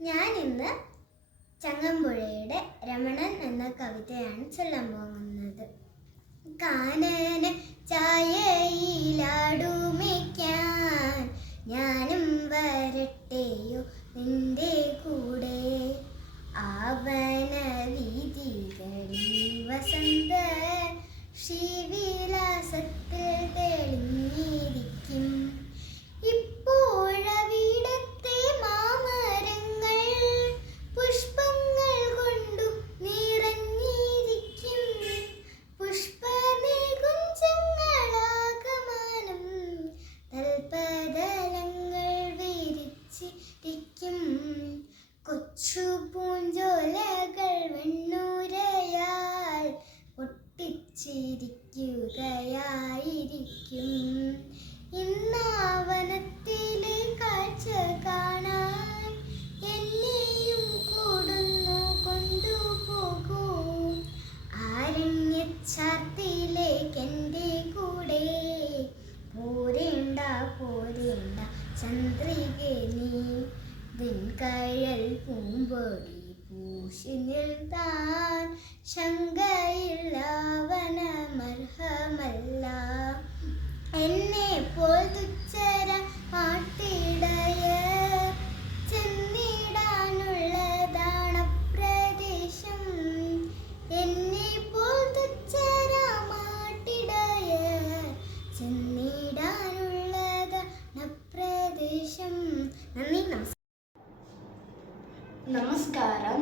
ഞാൻ ഇന്ന് ചങ്ങമ്പുഴയുടെ രമണൻ എന്ന കവിതയാണ് ചൊല്ലാൻ പോകുന്നത്. കാനന ചായയിലാടുമിക്കാൻ ഞാനും വരട്ടെയോ നിന്റെ കൂടെ? ആവന വീതികളിൽ വസന്ത ശ്രീവിലാസത്തിൽ തെളിഞ്ഞിരിക്കും പൊട്ടിച്ചിരിക്കുകയായിരിക്കും ഇന്നാവനത്തിലെ കാഴ്ച കാണാൻ എന്നെയും കൂടുന്നു കൊണ്ടുപോകൂ. ആരണ്യച്ചാർത്തിലേക്ക് എന്റെ കൂടെ. പോരേണ്ട പോരേണ്ട ചന്ദ്രികെ നീ. ദിൻകഴൽ പൂമ്പൊടി പൂശി നിൽത്താൻ ശങ്കയില്ലവനമർഹമല്ല നമസ്കാരം.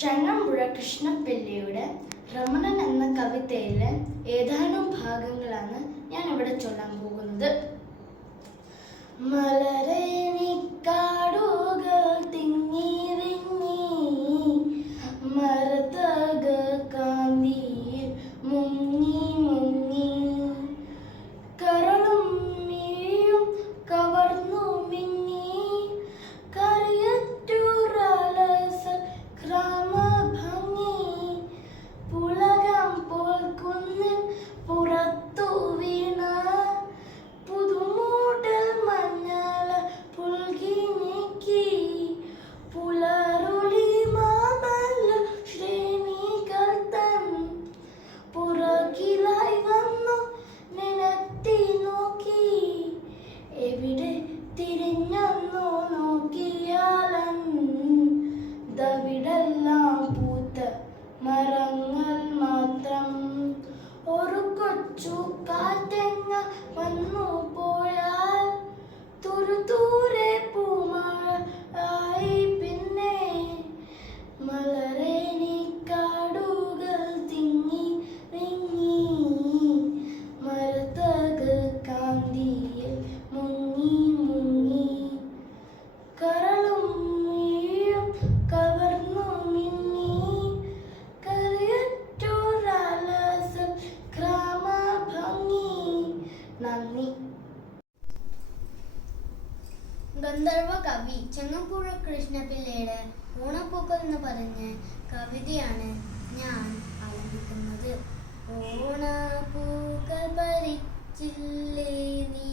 ചങ്ങമ്പുഴ കൃഷ്ണപ്പിള്ളിയുടെ രമണൻ എന്ന കവിതയിലെ ഏതാനും ഭാഗങ്ങളാണ് ഞാൻ ഇവിടെ ചൊല്ലാൻ പോകുന്നത്. മലരെ കാടുകൾ തിങ്ങി മരതക കവി ചെങ്ങപ്പുഴ കൃഷ്ണപിള്ളയുടെ ഓണപ്പൂക്കൾ എന്ന് പറഞ്ഞ കവിതയാണ് ഞാൻ ആലപിക്കുന്നത് ഓണപ്പൂക്കൾ പറിച്ചില്ലേ നീ?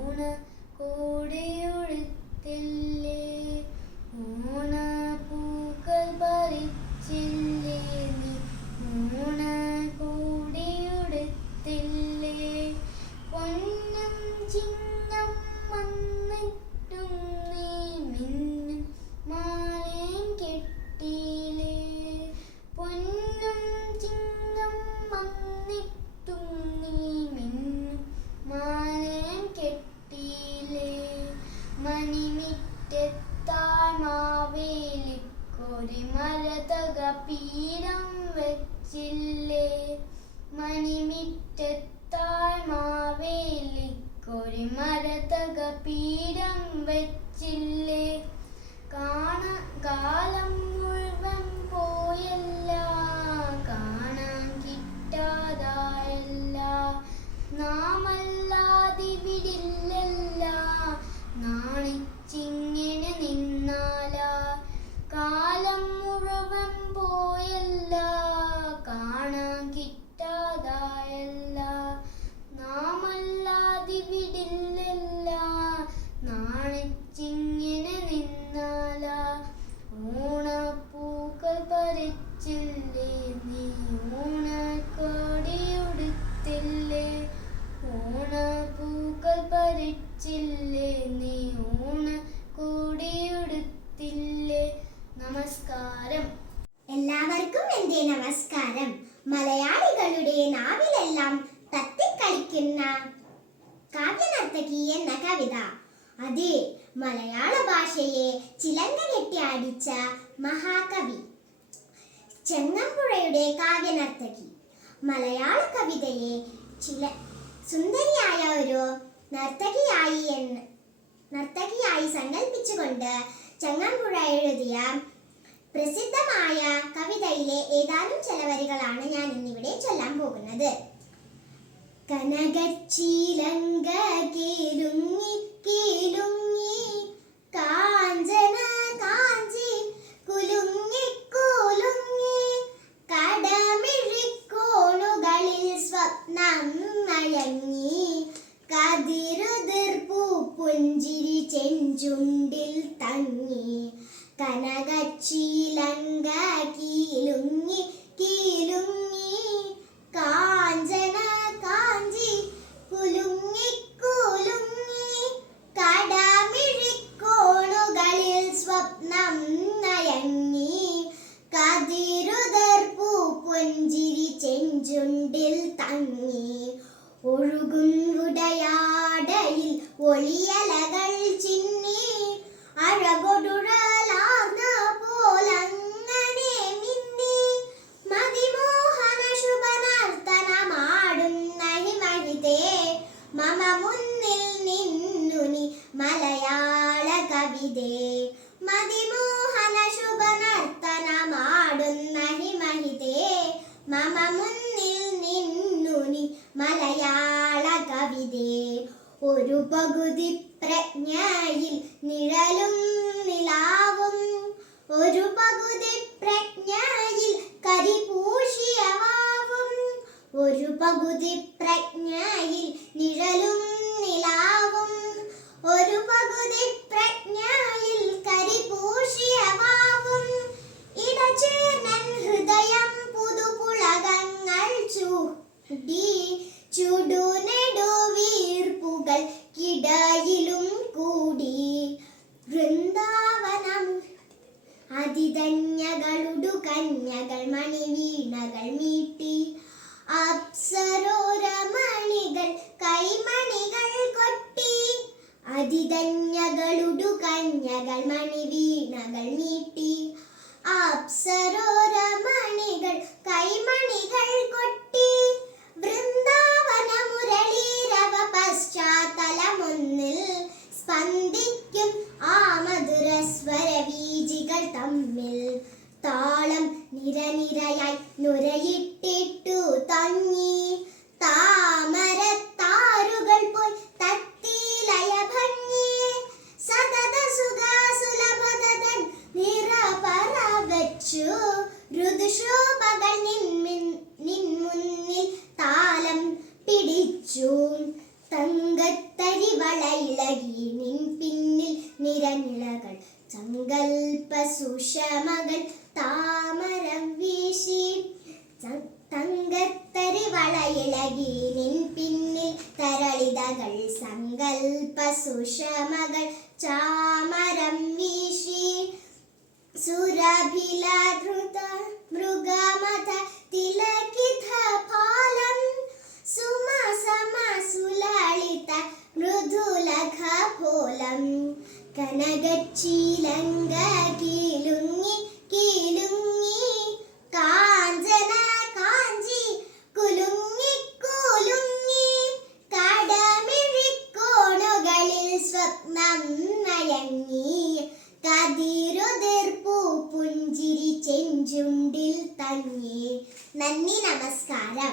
ഓണ കോടിയൊഴുത്തില്ലേ ഓണപ്പൂക്കൾ പറിച്ചില്ലേ നീ? ഓണ കോടിയൊഴുത്തില്ലേ പൊന്നം ചിങ്ങം മണിമിറ്റത്താൽ മാവേലിക്കൊരു മരതക പീരം വെച്ചില്ലേ? കാണ കാലം മുഴുവൻ പോയല്ല കാണാൻ കിട്ടാതായല്ല. നാമല്ലാതിവിടില്ലല്ല നാണിച്ചിങ്ങനെ നിന്നാല. കാലം മുഴുവൻ പോയല്ല സുന്ദരിയായ ഒരു നർത്തകിയായി എന്ന് നർത്തകിയായി സങ്കല്പിച്ചുകൊണ്ട് ചങ്ങാമ്പുഴ എഴുതിയ പ്രസിദ്ധമായ കവിതയിലെ ഏതാനും ചില വരികളാണ് ഞാൻ ഇന്നിവിടെ ചൊല്ലാൻ പോകുന്നത്. കനകച്ചീലങ്ക കീലുങ്ങി കീലുങ്ങി കാഞ്ചന കാഞ്ചി കുലുങ്ങി കുലുങ്ങി കടമിഴിക്കോണുകളിൽ സ്വപ്നം മയങ്ങി കതിരുതിർപ്പൂ പുഞ്ചിരി ചെഞ്ചുണ്ടിൽ തങ്ങി കനകച്ചീലങ്ക കീലുങ്ങി കീലുങ്ങി കാഞ്ചന കാഞ്ചി കുലുങ്ങി കുലുങ്ങി കടമിഴിക്കോണുകളിൽ സ്വപ്നം നയങ്ങി കതിരുതർപ്പൂ പുഞ്ചിരി ചെഞ്ചുണ്ടിൽ തങ്ങി ഒഴുകും ഉടയാടയിൽ ഒളിയലകൾ ചിന്നി അഴകൊടുഴലാർന്ന പോലങ്ങനെ മിന്നി മതിമോഹന ശുഭനർത്തനമാടുന്ന ഹിമഹിതേ മമ മുന്നിൽ നിന്നുനി ശുഭ മതിമോഹന ശുഭനർത്തനമാടുന്ന ഹിമഹിതേ മമ മുന്നിൽ നിന്നുനി മലയാള കവിതേ. ഒരു പകുതി പ്രജ്ഞയിൽ നിഴലും നിലാവും. ഒരു പകുതി പ്രജ്ഞയിൽ കരിപൂശിയ വാവും ഒരു പകുതി പ്രജ്ഞയിൽ നിഴലും നിലാവും ഒരു പകുതി പ്രജ്ഞയിൽ കരിപൂശിയ വാവും ഇടചേർന്നൻ ഹൃദയം പുതുപുളകങ്ങൾ ചൂടി ചുടുനെടുവീർപ്പുകൾ കിടയിലും കൂടി വൃന്ദാവനം അതിധന്യകളുടു കന്യകൾ മണിവീണകൾ മീട്ടി അപ്സരോരമണികൾ കൈമണികൾ കൊട്ടി. അതിധന്യകളുടു കന്യകൾ മണിവീണകൾ മീട്ടി അപ്സരോരമണികൾ കൈമണികൾ കൊട്ടി. വൃന്ദാവന മുരളീരവ പശ്ചാത്തലമൊന്നിൽ സ്പന്ദിക്കും ആ മധുരസ്വര വീജികൾ തമ്മിൽ. താളം നിരനിരയായി നുരയിട്ടിട്ടു തങ്ങി. താമരത്താരുകൾ പോയി തത്തിലയ ഭംഗി. സതത സുഖാസുലഭതൻ നിറപറ വച്ചു ഋതുശോഭകൾ നിൻ മുന്നിൽ താലം പിടിച്ചു. തങ്കത്തരി വളയിളകി നിൻ പിന്നിൽ നിരനിളകൾ സങ്കൽപ്പ സുഷമകൾ താമരം വീശി. തങ്കത്തരി വളയിളകി നിൻ പിന്നിൽ തരളിതകൾ. സങ്കൽപ്പ സുഷമകൾ ചാമരം വീശി. സുരഭിലധൃത മൃഗമത തിലകിത പാലം. സുമസമ സുലളിത മൃദുലഘ ഫോലം കനകച്ചീലങ്ക കീലുങ്ങി നന്ദി നമസ്കാരം.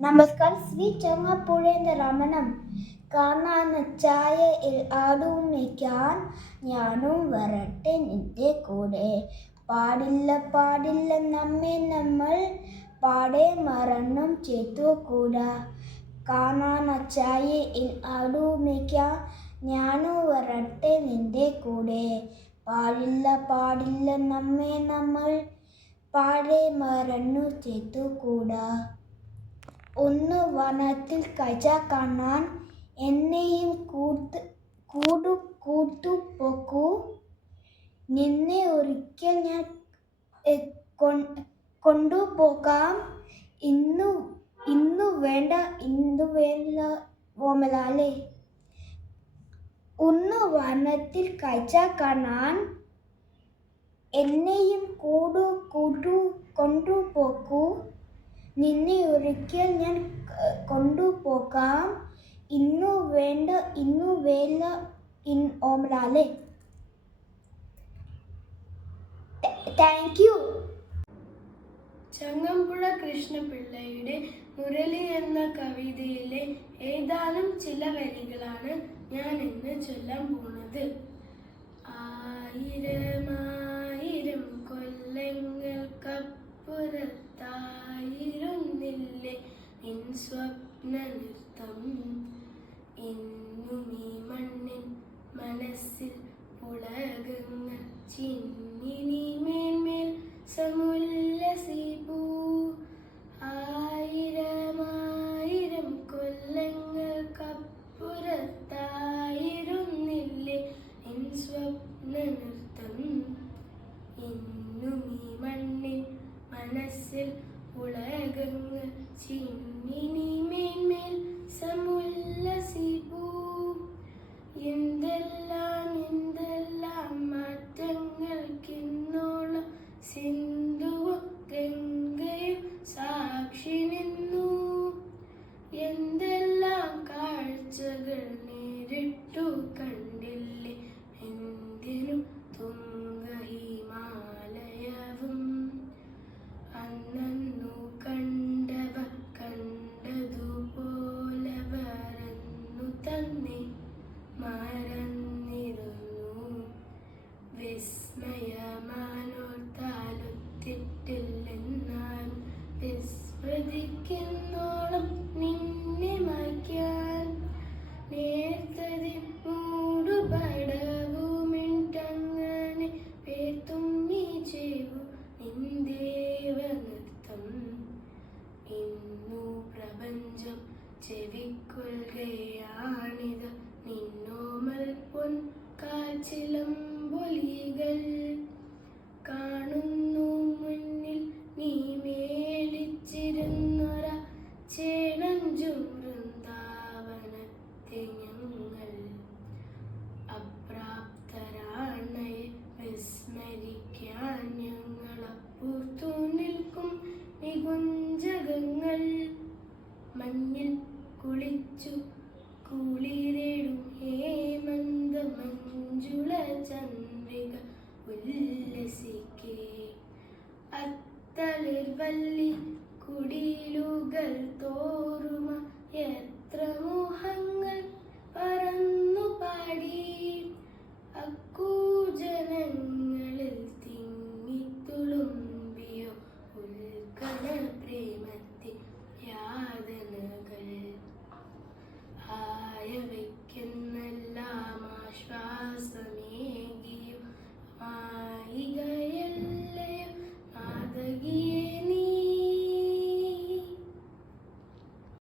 നമസ്കാരം. ശ്രീ ചങ്ങപ്പുഴേന്റെ രമണം. കാണാൻ ചായയിൽ ആടുമിക്കാൻ ഞാനും വരട്ടെ നിന്റെ കൂടെ. പാടില്ല പാടില്ല നമ്മെ നമ്മൾ പാടെ മരണം ചെയ്തു കൂടാ. കാണാൻ ചായയിൽ ആടുമിക്കാൻ ഞാനും വരട്ടെ നിന്റെ കൂടെ. പാടില്ല പാടില്ല നമ്മെ നമ്മൾ പാടെ മറന്നു ചെയ്തുകൂടാ ഒന്ന് വനത്തിൽ കജ കാണാൻ എന്നെയും കൂട്ട് കൂടു പോക്കൂ. നിന്നെ ഒരിക്കൽ ഞാൻ കൊണ്ടുപോകാം ഇന്നു ഇന്നു വേണ്ട ഇന്നു വേണ്ട ഓമലാലേ. ഒന്ന് വനത്തിൽ കാഴ്ച കാണാൻ എന്നെയും കൂടു കൂട്ടു കൊണ്ടുപോക്കൂ. നിന്നെ ഒരിക്കൽ ഞാൻ കൊണ്ടുപോകാം ഇന്നു വേണ്ട ഇന്നു വേല ഇൻ ഓമരാലെ താങ്ക് യു ചങ്ങമ്പുഴ കൃഷ്ണപിള്ളയുടെ മുരളി എന്ന കവിതയിലെ ഏതാനും ചില വരികളാണ് ഞാൻ ഇന്ന് ചൊല്ലാൻ പോണത് ആയിരമായിരം കൊല്ലങ്ങൾക്കപ്പുറത്തായിരുന്നില്ലേ നിൻ സ്വപ്ന നൃത്തം ഇന്നും ഈ മണ്ണിൻ മനസ്സിൽ പുളകങ്ങൾ ചിന്നിനി മേന്മേൽ ഇന്നു പ്രപഞ്ചം ചെവിക്കൊള്ളുകയാണിത് നിന്നോമൽ പൊൻ ബുലികൾ കാണുന്നു മുന്നിൽ നീ മേളിച്ചിരുന്നൊര ചേണഞ്ചും വൃന്ദാവനത്തെ ഞങ്ങൾ. അപ്രാപ്തരാണയെ വിസ്മരിക്കാൻ ഞങ്ങൾ അപ്പുറത്തു നിൽക്കും നികുഞ്ചകങ്ങൾ